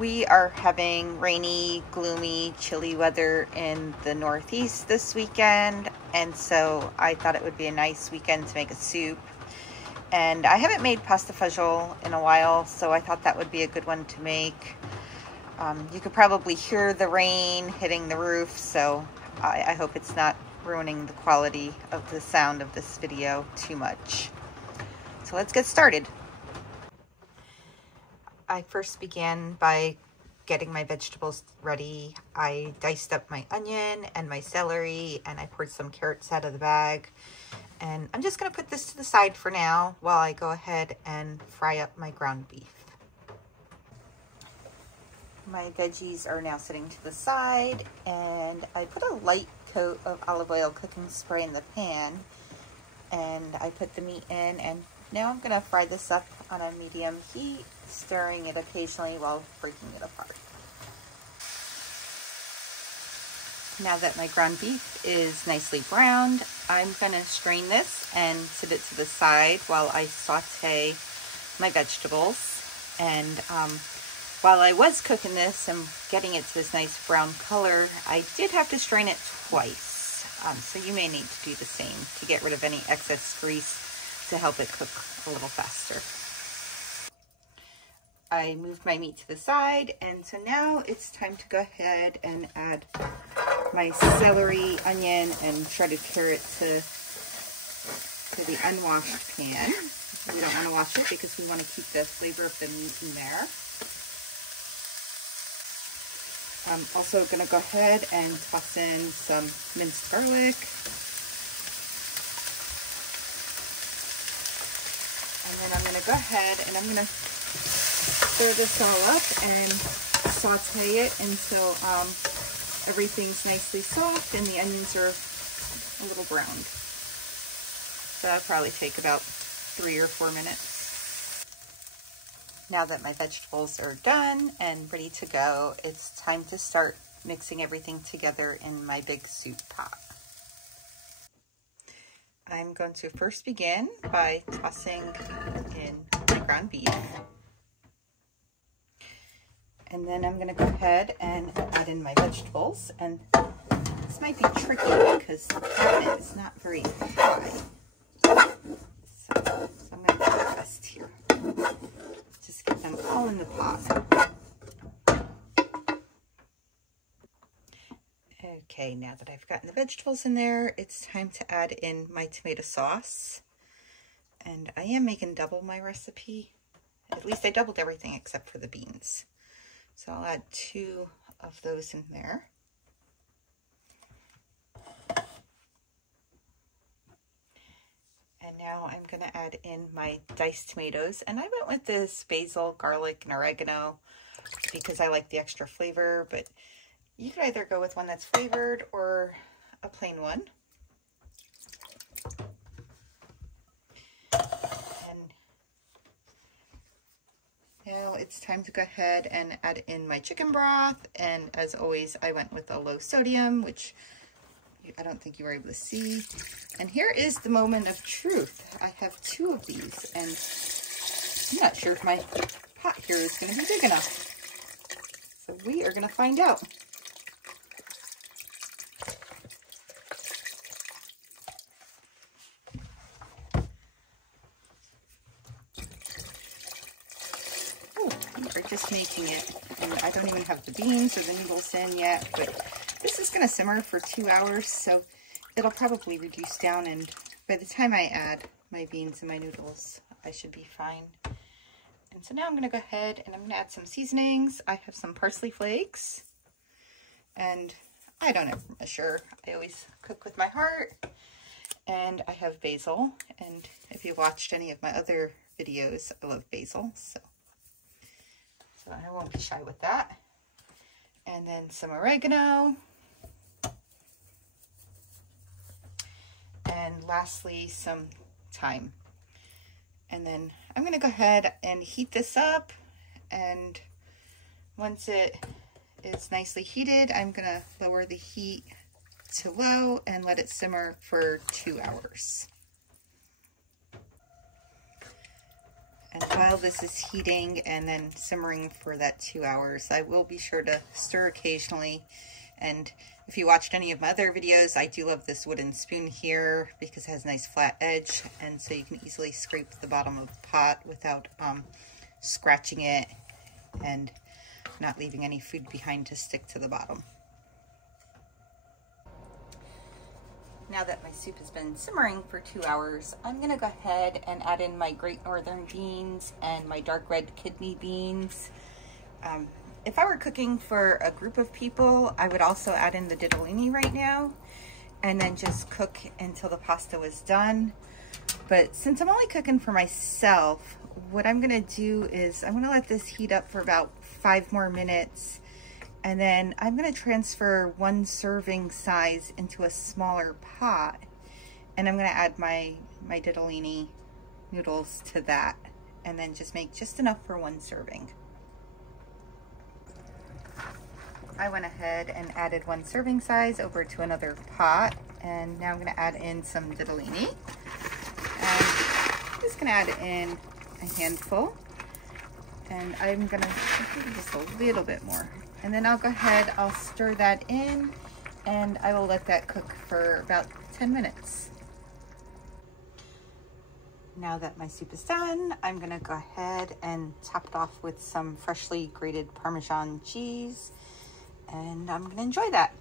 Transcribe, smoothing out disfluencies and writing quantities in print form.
We are having rainy, gloomy, chilly weather in the Northeast this weekend, and so I thought it would be a nice weekend to make a soup. And I haven't made pasta fagioli in a while, so I thought that would be a good one to make. You could probably hear the rain hitting the roof, so I hope it's not ruining the quality of the sound of this video too much. So let's get started. I first began by getting my vegetables ready. I diced up my onion and my celery, and I poured some carrots out of the bag. And I'm just gonna put this to the side for now while I go ahead and fry up my ground beef. My veggies are now sitting to the side, and I put a light coat of olive oil cooking spray in the pan, and I put the meat in, and now I'm gonna fry this up on a medium heat, stirring it occasionally while breaking it apart. Now that my ground beef is nicely browned, I'm gonna strain this and sit it to the side while I saute my vegetables. And while I was cooking this and getting it to this nice brown color, I did have to strain it twice. So you may need to do the same to get rid of any excess grease to help it cook a little faster. I moved my meat to the side, and so now it's time to go ahead and add my celery, onion, and shredded carrot to the unwashed pan. We don't want to wash it because we want to keep the flavor of the meat in there. I'm also going to go ahead and toss in some minced garlic. And then I'm going to go ahead and I'm going to stir this all up and saute it until everything's nicely soft and the onions are a little browned. So that'll probably take about 3 or 4 minutes. Now that my vegetables are done and ready to go, it's time to start mixing everything together in my big soup pot. I'm going to first begin by tossing in my ground beef. And then I'm going to go ahead and add in my vegetables. And this might be tricky because the cabinet is not very high. So I'm going to do my best here. Just get them all in the pot. Okay, now that I've gotten the vegetables in there, it's time to add in my tomato sauce. And I am making double my recipe. At least I doubled everything except for the beans. So I'll add 2 of those in there. And now I'm going to add in my diced tomatoes. And I went with this basil, garlic, and oregano because I like the extra flavor, but you could either go with one that's flavored or a plain one. And now it's time to go ahead and add in my chicken broth. And as always, I went with a low sodium, which I don't think you were able to see. And here is the moment of truth. I have 2 of these, and I'm not sure if my pot here is going to be big enough. So we are going to find out. Just making it, and I don't even have the beans or the noodles in yet, but this is going to simmer for 2 hours, so it'll probably reduce down, and by the time I add my beans and my noodles, I should be fine. And so now I'm going to go ahead and I'm going to add some seasonings. I have some parsley flakes, and I don't know, sure, I always cook with my heart, and I have basil, and if you watched any of my other videos, I love basil, so I won't be shy with that. And then some oregano. And lastly, some thyme. And then I'm going to go ahead and heat this up. And once it is nicely heated, I'm going to lower the heat to low and let it simmer for 2 hours. And while this is heating and then simmering for that 2 hours, I will be sure to stir occasionally. And if you watched any of my other videos, I do love this wooden spoon here because it has a nice flat edge, and so you can easily scrape the bottom of the pot without scratching it and not leaving any food behind to stick to the bottom. Now that my soup has been simmering for 2 hours, I'm gonna go ahead and add in my Great Northern beans and my dark red kidney beans. If I were cooking for a group of people, I would also add in the ditalini right now and then just cook until the pasta was done. But since I'm only cooking for myself, what I'm gonna do is I'm gonna let this heat up for about 5 more minutes, and then I'm gonna transfer 1 serving size into a smaller pot, and I'm gonna add my ditalini noodles to that, and then just make just enough for 1 serving. I went ahead and added 1 serving size over to another pot, and now I'm gonna add in some ditalini. And I'm just gonna add in a handful, and I'm gonna do just a little bit more. And then I'll go ahead, I'll stir that in, and I will let that cook for about 10 minutes. Now that my soup is done, I'm gonna go ahead and top it off with some freshly grated Parmesan cheese, and I'm gonna enjoy that.